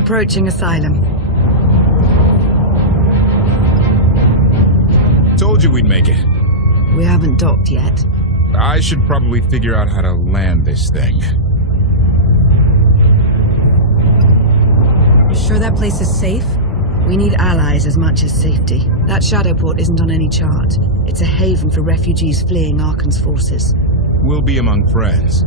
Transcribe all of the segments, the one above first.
Approaching Asylum. Told you we'd make it. We haven't docked yet. I should probably figure out how to land this thing. You sure that place is safe? We need allies as much as safety. That shadow port isn't on any chart. It's a haven for refugees fleeing Arkan's forces. We'll be among friends.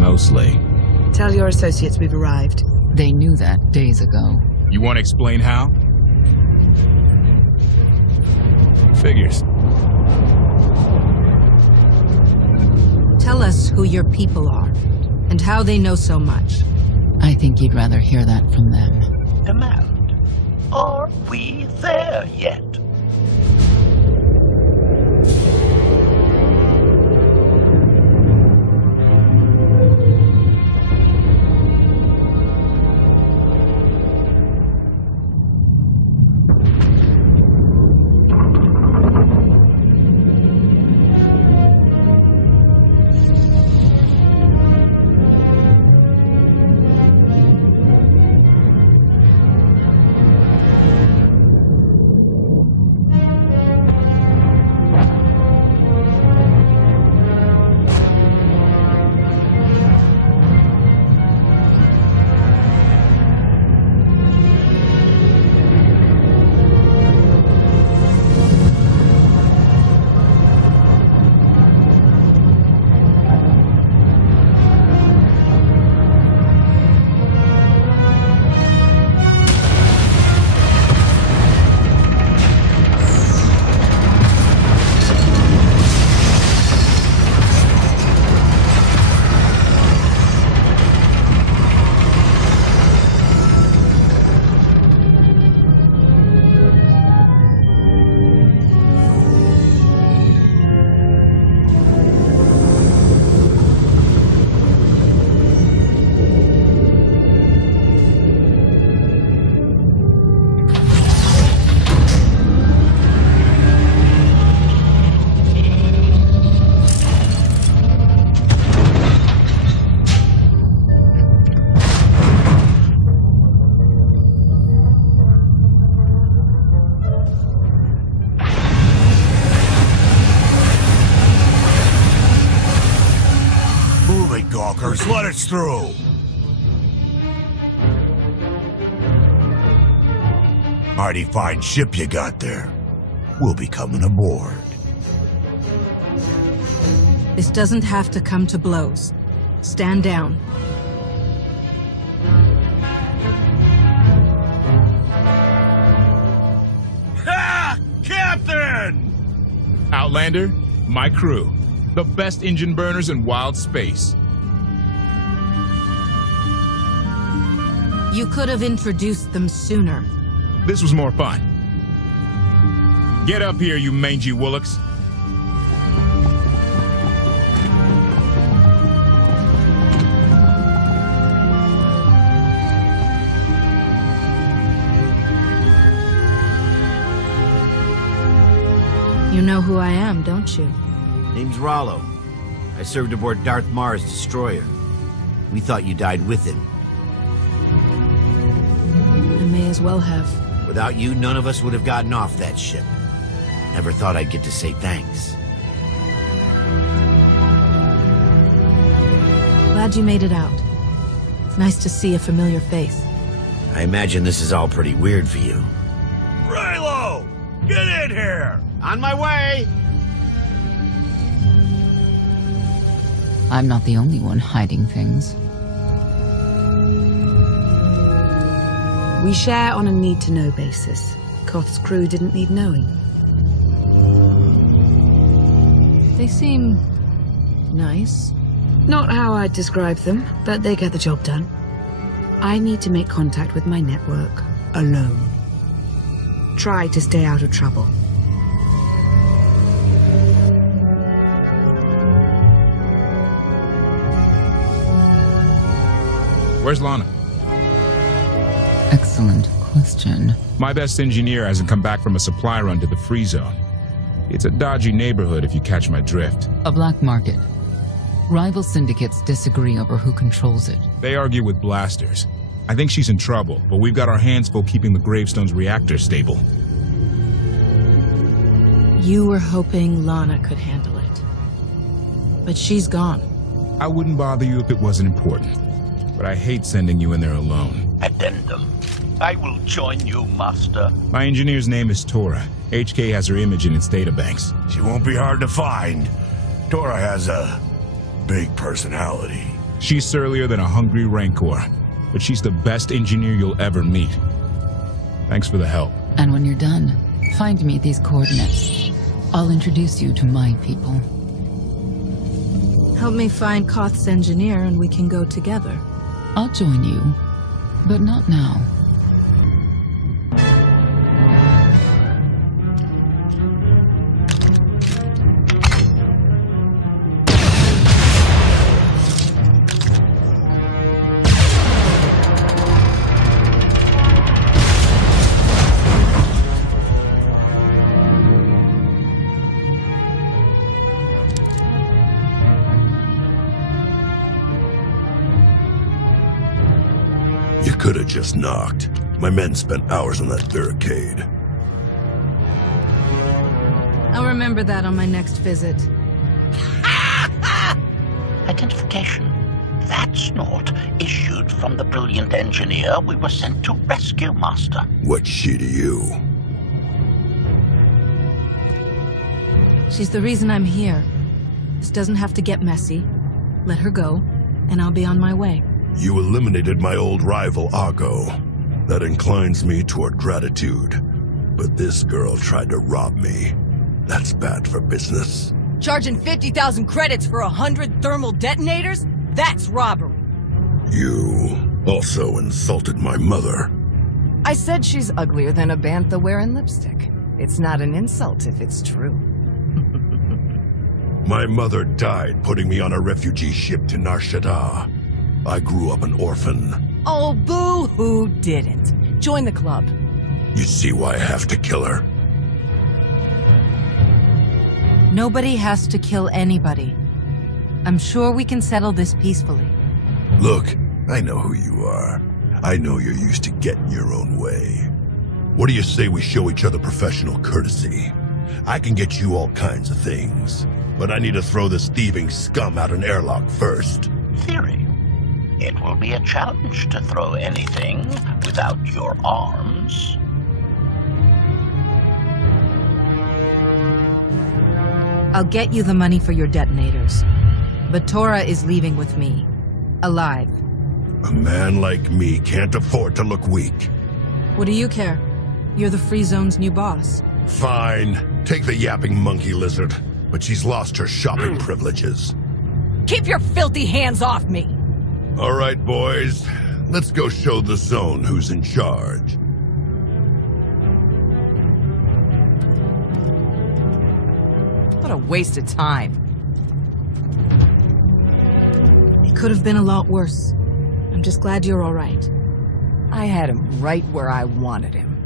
Mostly. Tell your associates we've arrived. They knew that days ago. You want to explain how? Figures. Tell us who your people are, and how they know so much. I think you'd rather hear that from them. Command. Are we there yet? Let us through. Mighty fine ship you got there. We'll be coming aboard. This doesn't have to come to blows. Stand down. Ha! Captain! Outlander, my crew. The best engine burners in wild space. You could have introduced them sooner. This was more fun. Get up here, you mangy woolocks. You know who I am, don't you? Name's Rollo. I served aboard Darth Marr's destroyer. We thought you died with him. I may as well have. Without you, none of us would have gotten off that ship. Never thought I'd get to say thanks. Glad you made it out. It's nice to see a familiar face. I imagine this is all pretty weird for you. Rilo! Get in here! On my way! I'm not the only one hiding things. We share on a need-to-know basis. Koth's crew didn't need knowing. They seem nice. Not how I'd describe them, but they get the job done. I need to make contact with my network, alone. Try to stay out of trouble. Where's Lana? Excellent question. My best engineer hasn't come back from a supply run to the free zone. It's a dodgy neighborhood if you catch my drift. A black market. Rival syndicates disagree over who controls it. They argue with blasters. I think she's in trouble, but we've got our hands full keeping the Gravestone's reactor stable. You were hoping Lana could handle it. But she's gone. I wouldn't bother you if it wasn't important, but I hate sending you in there alone. Addendum. I will join you, Master. My engineer's name is Tora. HK has her image in its databanks. She won't be hard to find. Tora has a big personality. She's surlier than a hungry rancor, but she's the best engineer you'll ever meet. Thanks for the help. And when you're done, find me at these coordinates. I'll introduce you to my people. Help me find Koth's engineer and we can go together. I'll join you, but not now. Could have just knocked. My men spent hours on that barricade. I'll remember that on my next visit. Identification. That's not issued from the brilliant engineer we were sent to rescue, Master. What's she to you? She's the reason I'm here. This doesn't have to get messy. Let her go, and I'll be on my way. You eliminated my old rival, Argo. That inclines me toward gratitude. But this girl tried to rob me. That's bad for business. Charging 50,000 credits for 100 thermal detonators? That's robbery. You also insulted my mother. I said she's uglier than a bantha wearing lipstick. It's not an insult if it's true. My mother died putting me on a refugee ship to Nar Shaddaa. I grew up an orphan. Oh, boo-hoo didn't. Join the club. You see why I have to kill her? Nobody has to kill anybody. I'm sure we can settle this peacefully. Look, I know who you are. I know you're used to getting your own way. What do you say we show each other professional courtesy? I can get you all kinds of things, but I need to throw this thieving scum out an airlock first. Theory. It will be a challenge to throw anything without your arms. I'll get you the money for your detonators. But Tora is leaving with me. Alive. A man like me can't afford to look weak. What do you care? You're the Free Zone's new boss. Fine. Take the yapping monkey lizard. But she's lost her shopping privileges. Keep your filthy hands off me! All right, boys. Let's go show the zone who's in charge. What a waste of time. It could have been a lot worse. I'm just glad you're all right. I had him right where I wanted him.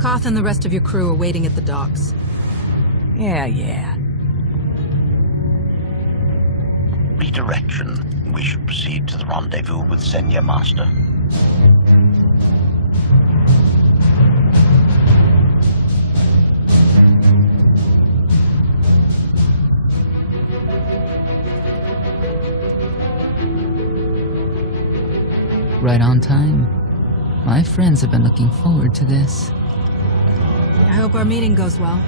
Koth and the rest of your crew are waiting at the docks. Yeah. Redirection. We should proceed to the rendezvous with Senya, Master. Right on time. My friends have been looking forward to this. I hope our meeting goes well.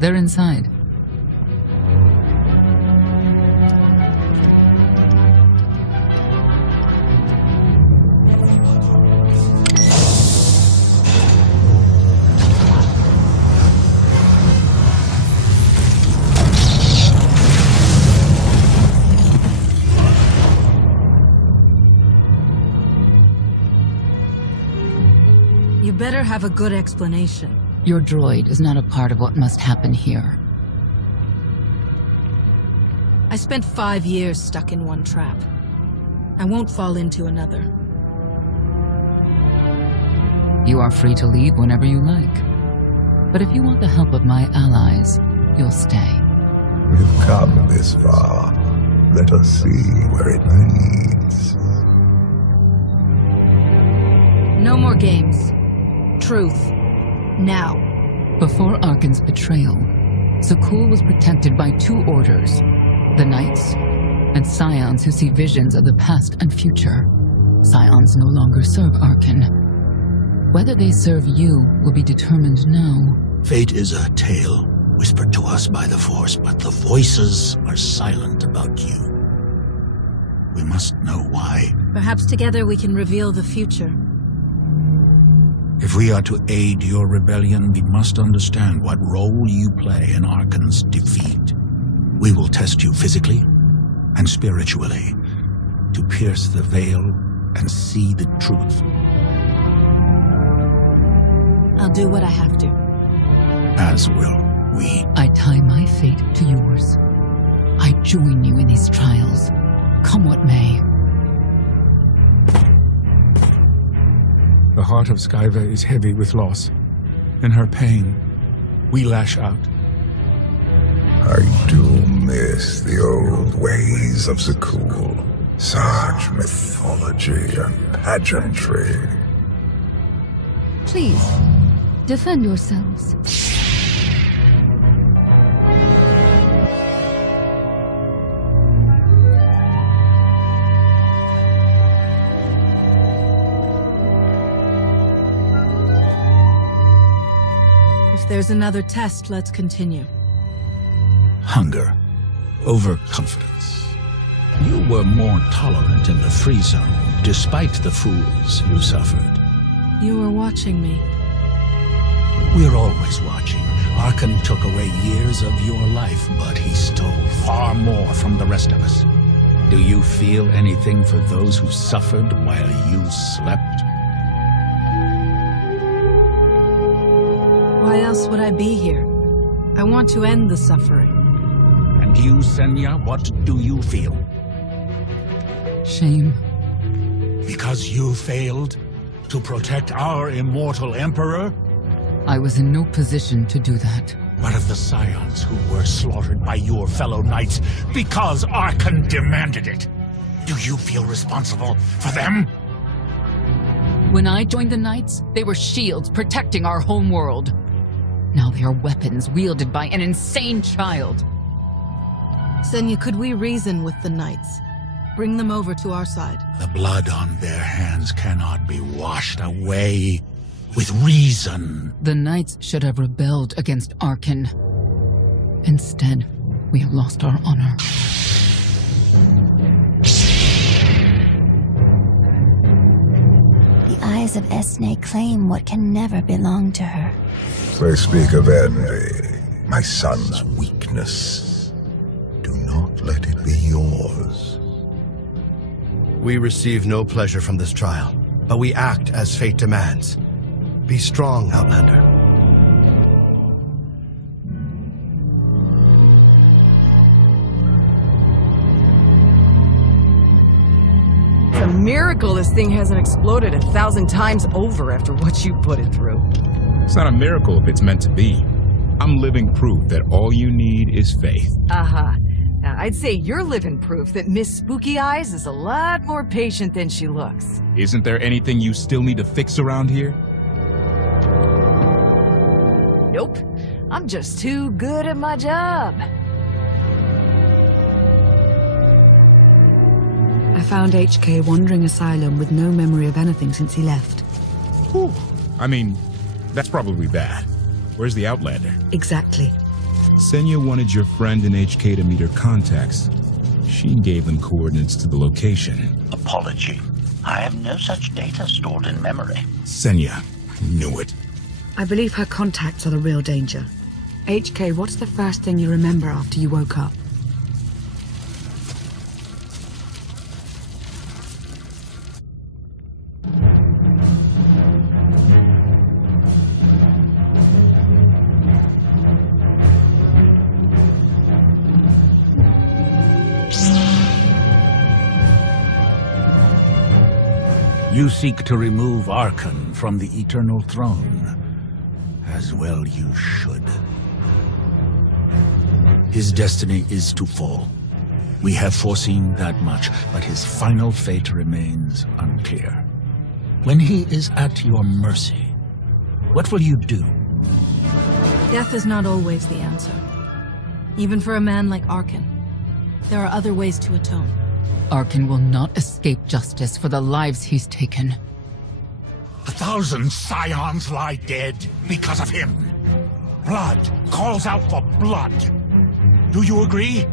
They're inside. You better have a good explanation. Your droid is not a part of what must happen here. I spent 5 years stuck in one trap. I won't fall into another. You are free to leave whenever you like. But if you want the help of my allies, you'll stay. We've come this far. Let us see where it leads. No more games. Truth. Now. Before Arkan's betrayal, Sakul was protected by two orders, the Knights, and Scions who see visions of the past and future. Scions no longer serve Arkan. Whether they serve you will be determined now. Fate is a tale whispered to us by the Force, but the voices are silent about you. We must know why. Perhaps together we can reveal the future. If we are to aid your rebellion, we must understand what role you play in Arkan's defeat. We will test you physically and spiritually to pierce the veil and see the truth. I'll do what I have to. As will we. I tie my fate to yours. I join you in these trials, come what may. The heart of Skyva is heavy with loss. In her pain, we lash out. I do miss the old ways of Sakul. Such mythology and pageantry. Please, defend yourselves. If there's another test, let's continue. Hunger. Overconfidence. You were more tolerant in the free zone, despite the fools you suffered. You were watching me. We're always watching. Arkan took away years of your life, but he stole far more from the rest of us. Do you feel anything for those who suffered while you slept? Why else would I be here? I want to end the suffering. And you, Senya, what do you feel? Shame. Because you failed to protect our immortal Emperor? I was in no position to do that. What of the Scions who were slaughtered by your fellow Knights because Arkan demanded it? Do you feel responsible for them? When I joined the Knights, they were shields protecting our home world. Now they are weapons wielded by an insane child. Senya, could we reason with the Knights? Bring them over to our side. The blood on their hands cannot be washed away with reason. The Knights should have rebelled against Arkan. Instead, we have lost our honor. The eyes of Esne claim what can never belong to her. They speak of envy, my son's weakness. Do not let it be yours. We receive no pleasure from this trial, but we act as fate demands. Be strong, Outlander. It's a miracle this thing hasn't exploded 1,000 times over after what you put it through. It's not a miracle if it's meant to be. I'm living proof that all you need is faith. Uh-huh. Now, I'd say you're living proof that Miss Spooky Eyes is a lot more patient than she looks. Isn't there anything you still need to fix around here? Nope. I'm just too good at my job. I found HK wandering Asylum with no memory of anything since he left. Whew. I mean, that's probably bad. Where's the Outlander? Exactly. Senya wanted your friend in HK to meet her contacts. She gave them coordinates to the location. Apology. I have no such data stored in memory. Senya, knew it. I believe her contacts are the real danger. HK, what's the first thing you remember after you woke up? You seek to remove Arkan from the Eternal Throne. As well you should. His destiny is to fall. We have foreseen that much, but his final fate remains unclear. When he is at your mercy, what will you do? Death is not always the answer. Even for a man like Arkin, there are other ways to atone. Arkin will not escape justice for the lives he's taken. 1,000 scions lie dead because of him. Blood calls out for blood. Do you agree?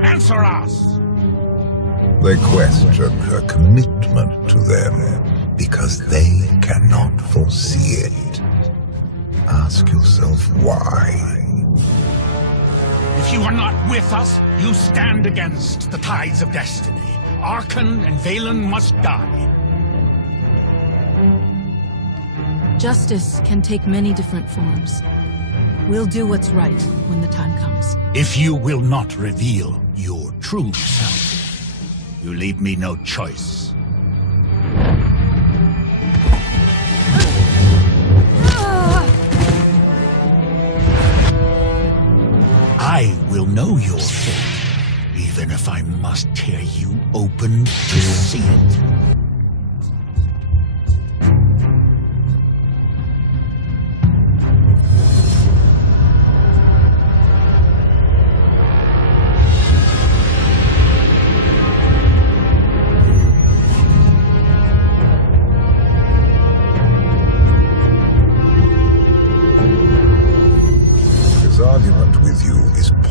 Answer us! They question her commitment to them because they cannot foresee it. Ask yourself why. If you are not with us, you stand against the tides of destiny. Arkin and Valen must die. Justice can take many different forms. We'll do what's right when the time comes. If you will not reveal your true self, you leave me no choice. I will know your fate, even if I must tear you open to see it.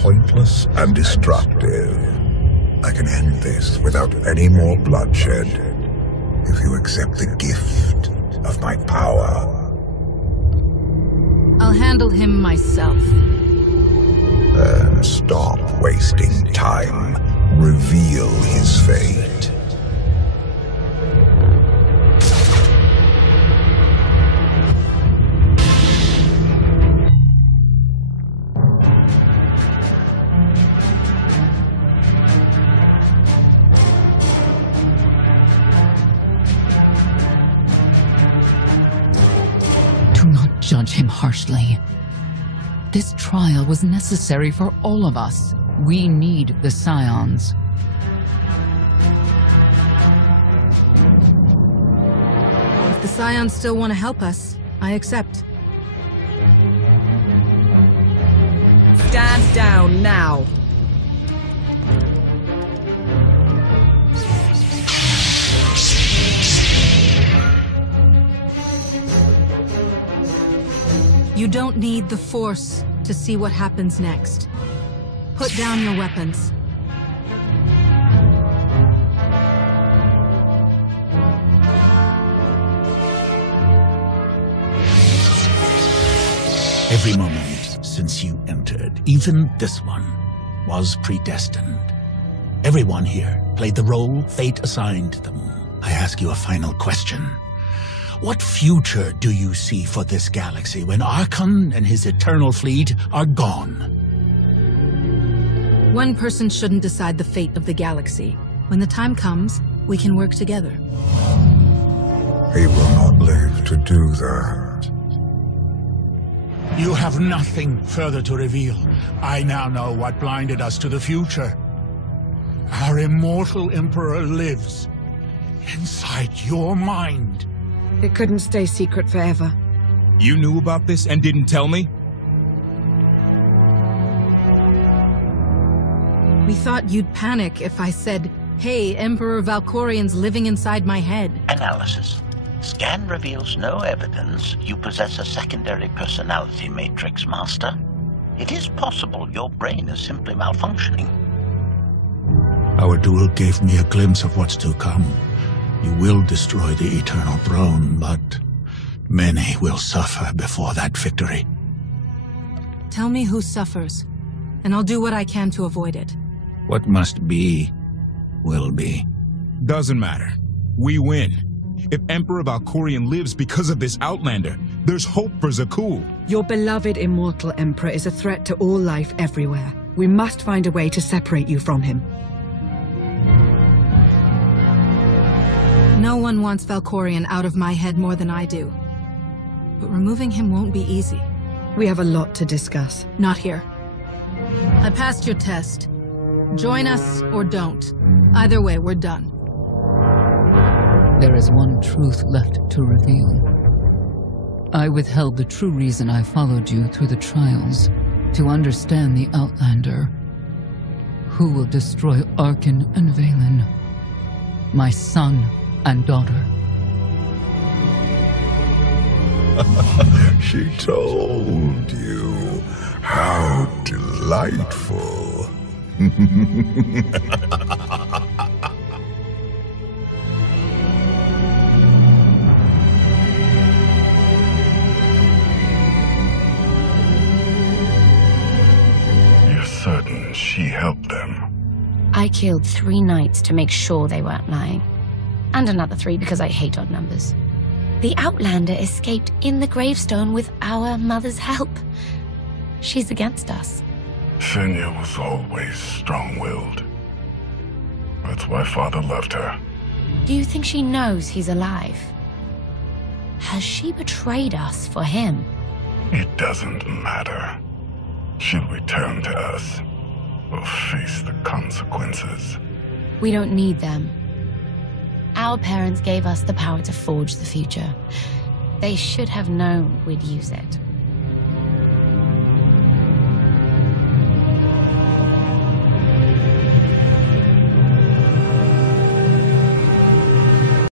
Pointless and destructive. I can end this without any more bloodshed if you accept the gift of my power. I'll handle him myself. Then stop wasting time. Reveal his fate. Judge him harshly. This trial was necessary for all of us. We need the Scions. If the Scions still want to help us, I accept. Stand down now. You don't need the Force to see what happens next. Put down your weapons. Every moment since you entered, even this one, was predestined. Everyone here played the role fate assigned them. I ask you a final question. What future do you see for this galaxy when Archon and his eternal fleet are gone? One person shouldn't decide the fate of the galaxy. When the time comes, we can work together. He will not live to do that. You have nothing further to reveal. I now know what blinded us to the future. Our immortal Emperor lives inside your mind. It couldn't stay secret forever. You knew about this and didn't tell me? We thought you'd panic if I said, hey, Emperor Valkorian's living inside my head. Analysis. Scan reveals no evidence you possess a secondary personality matrix, Master. It is possible your brain is simply malfunctioning. Our duel gave me a glimpse of what's to come. You will destroy the Eternal Throne, but many will suffer before that victory. Tell me who suffers, and I'll do what I can to avoid it. What must be, will be. Doesn't matter. We win. If Emperor Valkorian lives because of this Outlander, there's hope for Zakul. Your beloved immortal Emperor is a threat to all life everywhere. We must find a way to separate you from him. No one wants Valkorian out of my head more than I do. But removing him won't be easy. We have a lot to discuss. Not here. I passed your test. Join us or don't. Either way, we're done. There is one truth left to reveal. I withheld the true reason I followed you through the trials, to understand the Outlander, who will destroy Arkin and Valen, my son and daughter. She told you. How delightful. You're certain she helped them? I killed 3 knights to make sure they weren't lying. And another 3 because I hate odd numbers. The Outlander escaped in the gravestone with our mother's help. She's against us. Senya was always strong-willed. That's why Father loved her. Do you think she knows he's alive? Has she betrayed us for him? It doesn't matter. She'll return to us. We'll face the consequences. We don't need them. Our parents gave us the power to forge the future. They should have known we'd use it.